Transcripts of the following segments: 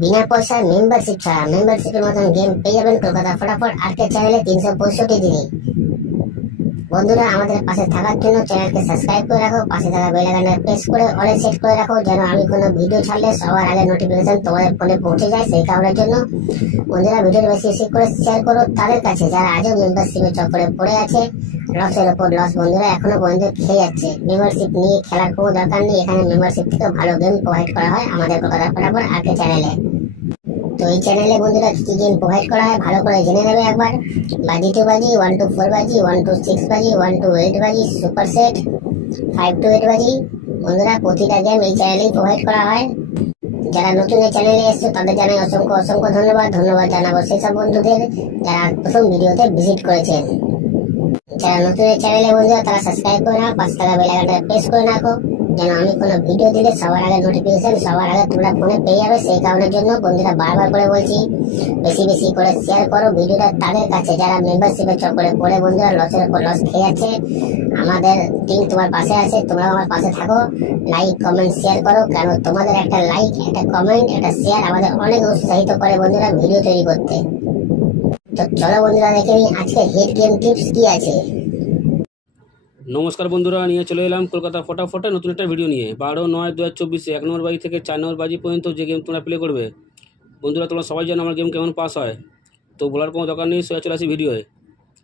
বিনা পয়সায় মেম্বারশিপ ছাড়া মেম্বারশিপের মতন গেম পেয়ে যাবেন কলকাতা ফটাফট আর্কেড চ্যানেলে 365 দিনে। বন্ধুরা, আমাদের পাশে থাকার জন্য চ্যানেলকে সাবস্ক্রাইব করে রাখো, পাশে থাকা বেল আইকনটা প্রেস করে অলে সেট করে রাখো, যেন আমি কোনো ভিডিও ছাড়লে সবার আগে নোটিফিকেশন তোমাদের ফোনে পৌঁছে যায়। সেই কারণের জন্য বন্ধুরা, ভিডিওটি বেশি বেশি করে শেয়ার করো তাদের কাছে যারা আজও মেম্বারশিপের চক্করে পড়ে আছে। লসের ওপর লস বন্ধুরা এখনো পর্যন্ত খেয়ে যাচ্ছে। মেম্বারশিপ নিয়ে খেলার কোনো দরকার নেই, এখানে মেম্বারশিপ থেকে ভালো গেম প্রোভাইড করা হয় আমাদের কলকাতা ফটাফট আর্কেড চ্যানেলে। তো এই চ্যানেলে বন্ধুরা কি গেম প্রোভাইড করা হয় ভালো করে জেনে নেবে একবার। বাজি 2 বাজি, 1 to 4 বাজি, 1 to 6 বাজি, 1 to 8 বাজি, সুপার সেট 5 to 8 বাজি। বন্ধুরা, প্রতিটা গেম এই চ্যানেলেই প্রোভাইড করা হয়। যারা নতুন এই চ্যানেলে এসছে তাদের জানাই অসংখ্য অসংখ্য ধন্যবাদ। ধন্যবাদ জানাবো সেসব বন্ধুদের যারা প্রথম ভিডিওতে ভিজিট করেছেন। যারা নতুন এই চ্যানেলে বন্ধুরা তারা সাবস্ক্রাইব করে নাও, পাশে থাকা বেল আইকনটা প্রেস করে রাখো, যেন আমি কোনো ভিডিও দিলে সবার আগে নোটিফিকেশন সবার আগে তোমরা ফোনে পেয়ে যাবে। সেই কারণের জন্য বন্ধুরা বারবার করে বলছি, বেশি বেশি করে শেয়ার করো ভিডিওটা তাদের কাছে যারা মেম্বারশিপের চক্করে পড়ে বন্ধুরা লসের উপর লস খেয়ে যাচ্ছে। আমাদের টিম তোমার পাশে আছে, তোমরাও আমার পাশে থাকো। লাইক কমেন্ট শেয়ার করো, কারণ তোমাদের একটা লাইক, একটা কমেন্ট, একটা শেয়ার আমাদের অনেক উৎসাহিত করে বন্ধুরা ভিডিও তৈরি করতে। তো চলো বন্ধুরা দেখে নিই আজকে হিট গেম টিপস কি আছে। নমস্কার বন্ধুরা, নিয়ে চলে এলাম কলকাতা ফটাফটে নতুন একটা ভিডিও নিয়ে। 12/9/2024 1 নম্বর বাজি থেকে 4 নম্বর বাজি পর্যন্ত যে গেম তোমরা প্লে করবে। বন্ধুরা, তোমরা সবাই জানো আমার গেম কেমন পাস হয়, তো বলার কোনো দরকার নেই, সোজা চলে আসি ভিডিওয়ে।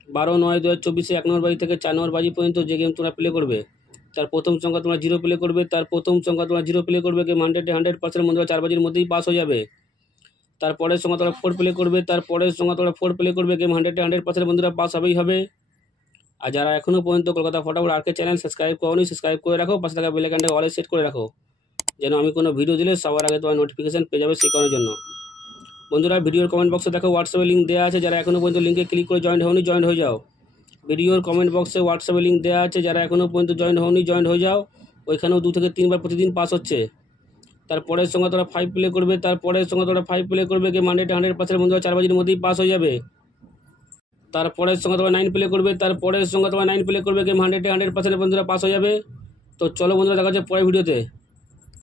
12/9/2024 1 নম্বর বাজি থেকে 4 নম্বর বাজি পর্যন্ত যে গেম তোমরা প্লে করবে, তার প্রথম সংখ্যা তোমরা 0 প্লে করবে। তার প্রথম সংখ্যা তোমরা 0 প্লে করবে, গেম 100% বন্ধুরা 4 বাজির মধ্যেই পাস হয়ে যাবে। তারপরের সংখ্যা তোমরা 4 প্লে করবে, তারপরের সংখ্যা তোমরা 4 প্লে করবে, গেম 100% বন্ধুরা পাস হবেই হবে। আর যারা এখনও পর্যন্ত কলকাতা ফটাফট আর্কেড চ্যানেল সাবস্ক্রাইব করোনি, সাবস্ক্রাইব করে রাখো, পাশে থাকা বেল আইকনটা অলে সেট করে রাখো, যেন আমি কোনো ভিডিও দিলে সবার আগে তোমার নোটিফিকেশন পেয়ে যাবে। সেই কারণের জন্য বন্ধুরা, ভিডিওর কমেন্ট বক্সে দেখো হোয়াটসঅ্যাপে লিঙ্ক দেওয়া আছে, যারা এখনও পর্যন্ত লিঙ্কে ক্লিক করে জয়েন্ট হওনি জয়েন্ট হয়ে যাও। ভিডিওর কমেন্ট বক্সে হোয়াটসঅ্যাপে লিঙ্ক দেওয়া আছে, যারা এখনও পর্যন্ত জয়েন্ট হওনি জয়েন্ট হয়ে যাও। ওইখানেও 2 থেকে 3 বার প্রতিদিন পাস হচ্ছে। তারপরের সঙ্গে তোরা 5 প্লে করবে, তারপরের সঙ্গে তোরা 5 প্লে করবে, গেম 100% বন্ধুরা 4 বাজির মধ্যেই পাস হয়ে যাবে। তারপরের সঙ্গে তোমার 9 প্লে করবে, তারপরের সঙ্গে তোমার 9 প্লে করবে, গেম 100% বন্ধুরা পাস হয়ে যাবে। তো চলো বন্ধুরা, দেখা যাচ্ছে পরের ভিডিওতে।